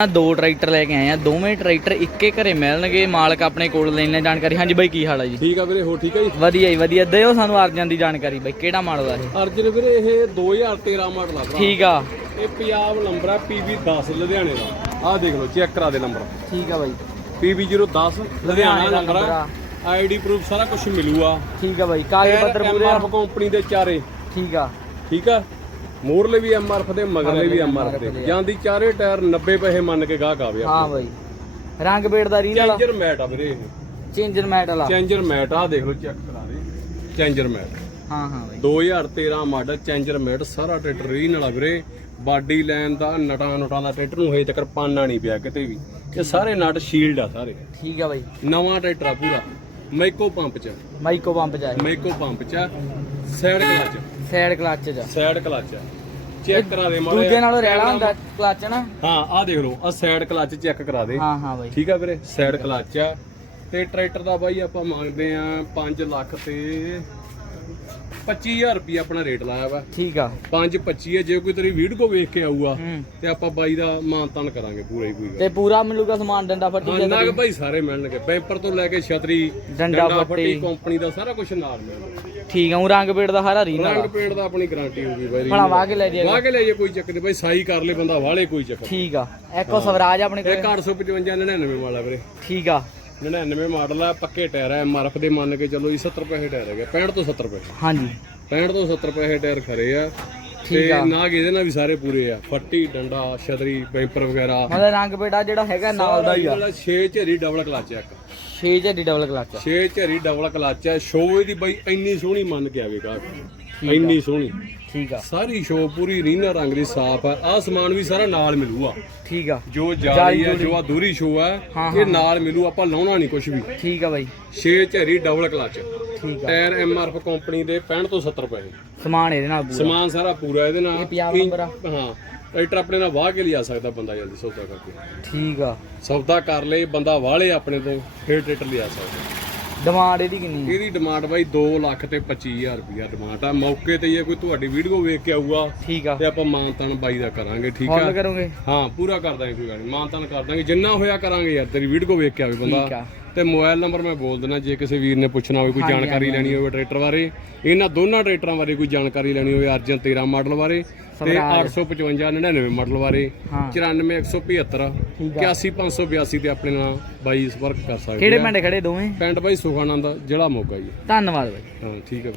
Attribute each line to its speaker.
Speaker 1: ਆ ਦੋ ਟਰੈਕਟਰ ਲੈ ਕੇ ਆਏ ਆ ਦੋਵੇਂ ਟਰੈਕਟਰ ਇੱਕੇ ਘਰੇ ਮਿਲਣਗੇ ਮਾਲਕ ਆਪਣੇ ਕੋਲ ਲੈਣੇ ਜਾਣਕਾਰੀ। ਹਾਂਜੀ ਬਾਈ ਕੀ ਹਾਲ ਆ ਜੀ?
Speaker 2: ਠੀਕ ਆ ਵੀਰੇ ਹੋ ਠੀਕ ਆ ਜੀ?
Speaker 1: ਵਧੀਆ ਜੀ ਵਧੀਆ। ਦਿਓ ਸਾਨੂੰ ਅਰਜਨ ਦੀ ਜਾਣਕਾਰੀ ਬਾਈ ਕਿਹੜਾ ਮਾਡਲ ਆ ਇਹ?
Speaker 2: ਅਰਜਨ ਵੀਰੇ ਇਹ 2013 ਮਾਡਲ ਆ
Speaker 1: ਠੀਕ ਆ।
Speaker 2: ਇਹ ਪੰਜਾਬ ਨੰਬਰ ਆ PV10 ਲੁਧਿਆਣੇ ਦਾ। ਆਹ ਦੇਖ ਲਓ ਚੈੱਕ ਕਰਾ ਦੇ ਨੰਬਰ।
Speaker 1: ਠੀਕ ਆ ਬਾਈ।
Speaker 2: PV010 ਲੁਧਿਆਣਾ ਨੰਬਰ ਆ।
Speaker 1: ਆ।
Speaker 2: ਆਈਡੀ ਪ੍ਰੂਫ ਸਾਰਾ ਕੁਝ ਮਿਲੂਗਾ।
Speaker 1: ਠੀਕ ਆ ਬਾਈ ਕਾਗਜ਼ ਪੱਤਰ ਪੂਰੇ ਆ।
Speaker 2: ਕੰਪਨੀ ਦੇ ਚਾਰੇ।
Speaker 1: ਠੀਕ ਆ।
Speaker 2: ਠੀਕ ਆ? ਮੋਰਲੇ ਵੀ ਐਮਆਰਐਫ ਦੇ ਮਗਰਲੇ ਵੀ ਐਮਆਰਐਫ ਦੇ। ਜਾਂਦੀ ਚਾਰੇ ਟਾਇਰ 90 ਪੈਸੇ ਮੰਨ ਕੇ ਗਾਹਕ ਆਵੇ
Speaker 1: ਹਾਂ ਬਾਈ। ਰੰਗ ਬੇੜ ਦਾ ਰੀਲ ਵਾਲਾ।
Speaker 2: ਚੈਂਜਰ ਮੈਟ ਆ ਵੀਰੇ ਇਹ।
Speaker 1: ਚੇਂਜਰ ਮੈਟ ਵਾਲਾ।
Speaker 2: ਚੈਂਜਰ ਮੈਟ ਆ ਦੇਖ ਲਓ ਚੈੱਕ ਕਰਾ ਦੇ ਚੈਂਜਰ ਮੈਟ।
Speaker 1: ਹਾਂ ਹਾਂ ਬਾਈ।
Speaker 2: 2013 ਮਾਡਲ ਚੈਂਜਰ ਮੈਟ ਸਾਰਾ ਟਰੈਕਟਰ ਰੀਨ ਵਾਲਾ ਵੀਰੇ। ਬਾਡੀ ਲਾਈਨ ਦਾ ਨਟਾਂ ਨਟਾਂ ਦਾ ਟਰੈਕਟਰ ਨੂੰ ਹਜੇ ਤੱਕ ਪਾਣਾ ਨਹੀਂ ਪਿਆ ਕਿਤੇ ਵੀ। ਇਹ ਸਾਰੇ ਨਟ ਸ਼ੀਲਡ ਆ ਸਾਰੇ।
Speaker 1: ਠੀਕ ਆ ਬਾਈ।
Speaker 2: ਨਵਾਂ ਟਰੈਕਟਰ ਆ ਪੂਰਾ। ਮਾਈਕੋ ਪੰਪ ਚ।
Speaker 1: ਮਾਈਕੋ ਪੰਪ ਜਾਏ
Speaker 2: ਮਾਈਕੋ ਪੰਪ ਚ। ਸਾਈਡ ਕਲਚ
Speaker 1: ਸਾਈਡ ਕਲਚ ਚ।
Speaker 2: ਸਾਈਡ ਕਲਚ ਚੈੱਕ ਕਰਾ ਦੇ ਮਾੜੇ
Speaker 1: ਦੂਜੇ ਨਾਲੋਂ ਰੈਲਾ ਹੁੰਦਾ ਕਲਚ ਨਾ?
Speaker 2: ਹਾਂ ਆਹ ਦੇਖ ਲਓ ਆ ਸਾਈਡ ਕਲਚ ਚੈੱਕ ਕਰਾ ਦੇ।
Speaker 1: ਹਾਂ ਹਾਂ ਬਾਈ।
Speaker 2: ਠੀਕ ਆ ਵੀਰੇ ਸਾਈਡ ਕਲਚ ਆ। ਤੇ ਟਰੈਕਟਰ ਦਾ ਬਾਈ ਆਪਾਂ ਮੰਗਦੇ ਆ 5 ਲੱਖ ਤੇ 25000 ਰੁਪਏ ਆਪਣਾ ਰੇਟ ਲਾਇਆ ਵਾ।
Speaker 1: ਠੀਕ ਆ।
Speaker 2: 525 ਹੈ ਜੇ ਕੋਈ ਤੇਰੀ ਵੀਡੀਓ ਵੇਖ ਕੇ ਆਊਗਾ
Speaker 1: ਹੂੰ।
Speaker 2: ਤੇ ਆਪਾਂ ਬਾਈ ਦਾ ਮਾਨਤਾਨ ਕਰਾਂਗੇ ਪੂਰਾ ਹੀ ਕੋਈ ਗੱਲ
Speaker 1: ਤੇ ਪੂਰਾ ਮਿਲੂਗਾ ਸਮਾਨ ਡੰਡਾ ਫੱਟੀ
Speaker 2: ਹਾਂ ਨਾਗ ਭਾਈ ਸਾਰੇ ਮਿਲਣਗੇ। ਪੈਪਰ ਤੋਂ ਲੈ ਕੇ ਛਤਰੀ
Speaker 1: ਡੰਡਾ
Speaker 2: ਫੱਟੀ ਕੰਪਨੀ ਦਾ ਸਾਰਾ ਕੁਝ ਨਾਲ ਮਿਲਣਾ।
Speaker 1: ਠੀਕ ਆ ਉਹ ਰੰਗ ਬੇੜ ਦਾ ਹਰਾ ਰੀਲ
Speaker 2: ਰੰਗ ਪੇੜ ਦਾ ਆਪਣੀ ਗਾਰੰਟੀ ਹੋਊਗੀ ਬਾਈ
Speaker 1: ਭਲਾ ਵਾਹ ਕੇ ਲੈ ਜਾਏਗਾ
Speaker 2: ਵਾਹ ਕੇ ਲੈ ਜੇ ਕੋਈ ਚੱਕਰ ਨਹੀਂ। ਬਾਈ ਸਾਈ ਕਰ ਲੈ ਬੰਦਾ ਵਾਲੇ ਕੋਈ ਚੱਕਰ
Speaker 1: ਠੀਕ ਆ। ਇੱਕੋ ਸਵਰਾਜ ਆਪਣੇ
Speaker 2: ਇਹ
Speaker 1: ਕੋਲ।
Speaker 2: 855 99 ਵਾਲਾ ਵੀਰੇ।
Speaker 1: ਠੀਕ ਆ।
Speaker 2: 99 ਮਾਡਲ ਆ ਪੱਕੇ ਟਾਇਰ ਆ ਐਮਆਰਐਫ ਦੇ ਮੰਨ ਕੇ ਚੱਲੋ ਜੀ 70 ਪੈਸੇ ਟਾਇਰ ਹੈਗੇ 65 ਤੋਂ 70 ਪੈਸੇ।
Speaker 1: ਹਾਂਜੀ।
Speaker 2: 65 ਤੋਂ 70 ਪੈਸੇ ਟਾਇਰ ਖਰੇ ਆ। ਤੇ। ਨਾਗ ਇਹਦੇ ਨਾਲ ਵੀ ਸਾਰੇ ਪੂਰੇ ਆ ਫੱਟੀ ਡੰਡਾ ਛਤਰੀ ਪੈਂਪਰ ਵਗੈਰਾ।
Speaker 1: ਮਤਲਬ ਰੰਗ ਬੇੜਾ ਜਿਹੜਾ ਹੈਗਾ ਨਾਲ ਦਾ ਹੀ ਆ।
Speaker 2: ਜਿਹੜਾ 6 ਝਰੀ ਡਬਲ ਕਲਚ ਆ ਇੱਕ।
Speaker 1: 6 ਚ ਡਬਲ ਕਲਚ
Speaker 2: 6 ਝਰੀ ਡਬਲ ਕਲਚ ਸ਼ੋ ਇਹਦੀ ਬਾਈ ਇੰਨੀ ਸੋਹਣੀ ਮੰਨ ਕੇ ਆਵੇਗਾ ਇੰਨੀ ਸੋਹਣੀ।
Speaker 1: ਠੀਕ ਆ।
Speaker 2: ਸਾਰੀ ਸ਼ੋ ਪੂਰੀ ਰੀਨਾ ਰੰਗ ਦੀ ਸਾਫ਼ ਆ। ਆ ਸਮਾਨ ਵੀ ਸਾਰਾ ਨਾਲ ਮਿਲੂਗਾ।
Speaker 1: ਠੀਕ ਆ।
Speaker 2: ਜੋ ਜਾਲੀ ਆ ਜੋ ਆ ਦੂਰੀ ਸ਼ੋ ਆ
Speaker 1: ਹਾਂ,
Speaker 2: ਇਹ ਨਾਲ ਮਿਲੂ ਆਪਾਂ ਲਾਉਣਾ ਨਹੀਂ ਕੁਝ ਵੀ।
Speaker 1: ਠੀਕ ਆ ਬਾਈ।
Speaker 2: 6 ਝਰੀ ਡਬਲ ਕਲਚ
Speaker 1: ਠੀਕ ਆ।
Speaker 2: ਟਾਇਰ ਐਮਆਰਐਫ ਕੰਪਨੀ ਦੇ 65 ਤੋਂ 70 ਪੈਸੇ
Speaker 1: ਸਮਾਨ ਇਹਦੇ ਨਾਲ ਪੂਰਾ।
Speaker 2: ਸਮਾਨ ਸਾਰਾ ਪੂਰਾ ਇਹਦੇ ਨਾਲ।
Speaker 1: ਇਹ ਪੰਜਾਬ ਨੰਬਰ ਆ।
Speaker 2: ਹਾਂ। ਟਰੈਕਟਰ ਆਪਣੇ ਨਾਲ ਵਾਹ ਕੇ ਲਿਆ ਸਕਦਾ ਬੰਦਾ ਜਲਦੀ ਸੌਦਾ ਕਰਕੇ।
Speaker 1: ਠੀਕ ਆ।
Speaker 2: ਸੌਦਾ ਕਰ ਲੇ ਬੰਦਾ ਵਾਲੇ ਆਪਣੇ ਤੋਂ ਫੇਰ ਟਰੈਕਟਰ ਲਿਆ ਸਕਦਾ।
Speaker 1: ਡਿਮਾਂਡ ਇਹਦੀ ਕਿੰਨੀ ਆ?
Speaker 2: ਇਹਦੀ ਡਿਮਾਂਡ ਬਾਈ 2 ਲੱਖ ਤੇ 25000 ਰੁਪਇਆ ਡਿਮਾਂਡ ਆ। ਮੌਕੇ ਤੇ ਜੇ ਕੋਈ ਤੁਹਾਡੀ ਵੀਡੀਓ ਵੇਖ ਕੇ ਆਊਗਾ।
Speaker 1: ਠੀਕ ਆ।
Speaker 2: ਤੇ ਆਪਾਂ ਮਾਨਤਾਨ ਬਾਈ ਦਾ ਕਰਾਂਗੇ ਠੀਕ ਆ?
Speaker 1: ਕਰੋਗੇ?
Speaker 2: ਹਾਂ ਪੂਰਾ ਕਰ ਦਾਂਗੇ ਕੋਈ ਗੱਲ ਨਹੀਂ ਮਾਨਤਾਨ ਕਰ ਦਾਂਗੇ। ਜਿੰਨਾ ਹੋਇਆ ਕਰਾਂਗੇ ਯਾਰ ਤੇਰੀ ਵੀਡੀਓ ਵੇਖ ਕੇ ਆਵੇ
Speaker 1: ਠੀਕ
Speaker 2: ਬੰਦਾ
Speaker 1: ਆ।
Speaker 2: ਤੇ ਮੋਬਾਈਲ ਨੰਬਰ ਮੈਂ ਬੋਲ ਦੇਣਾ ਜੇ ਕਿਸੇ ਵੀਰ ਨੇ ਪੁੱਛਣਾ ਹੋਵੇ ਕੋਈ ਜਾਣਕਾਰੀ ਲੈਣੀ ਹੋਵੇ ਟਰੈਕਟਰ ਬਾਰੇ ਇਹਨਾਂ ਦੋਨਾਂ ਟਰੈਕਟਰਾਂ ਬਾਰੇ ਕੋਈ ਜਾਣਕਾਰੀ ਲੈਣੀ ਹੋਵੇ ਅਰਜਨ 13 ਮਾਡਲ ਬਾਰੇ ਤੇ 855 99 ਮਾਡਲ ਬਾਰੇ
Speaker 1: ਹਾਂ।
Speaker 2: 94175
Speaker 1: ਠੀਕ ਆ।
Speaker 2: 81582 ਤੇ ਆਪਣੇ ਨਾਲ ਬਾਈ ਸੰਪਰਕ ਕਰ ਸਕਦੇ
Speaker 1: ਕਿਹੜੇ ਪਿੰਡ ਖੜੇ ਦੋਵੇਂ?
Speaker 2: ਪਿੰਡ ਬਾਈ ਸੁਖਾਨੰਦ ਜ਼ਿਲ੍ਹਾ ਮੋਗਾ ਜੀ।
Speaker 1: ਧੰਨਵਾਦ ਬਾਈ।
Speaker 2: ਹਾਂ ਠੀਕ ਹੈ